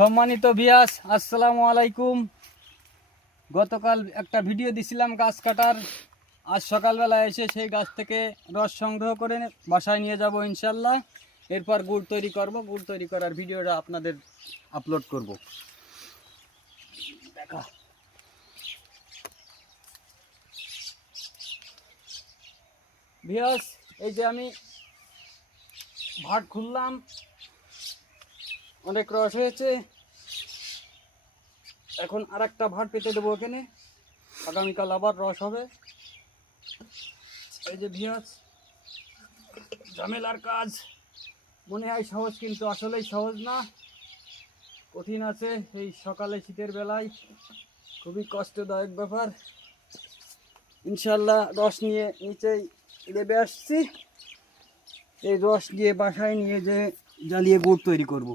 সম্মানিত ভিউয়ার্স, আসসালামু আলাইকুম। গতকাল একটা ভিডিও দিছিলাম গাছ কাটার। আজ সকালবেলা এসে সেই গাছ থেকে রস সংগ্রহ করে বাসায় নিয়ে যাব ইনশাল্লাহ। এরপর গুড় তৈরি করব। গুড় তৈরি করার ভিডিওটা আপনাদের আপলোড করব। দেখা ভিউয়ার্স, এই যে আমি ভাট খুললাম, অনেক রস হয়েছে। এখন আর একটা ভাট পেতে দেবো এখানে, আগামীকাল আবার রস হবে। এই যে ভিউয়ার্স, ঝামেলার কাজ মনে হয় সহজ, কিন্তু আসলেই সহজ না, কঠিন আছে। এই সকালে শীতের বেলায় খুবই কষ্টদায়ক ব্যাপার। ইনশাল্লাহ রস নিয়ে নিচেই নেমে আসছি। এই রস দিয়ে বাসায় নিয়ে যে জ্বালিয়ে গুড় তৈরি করব।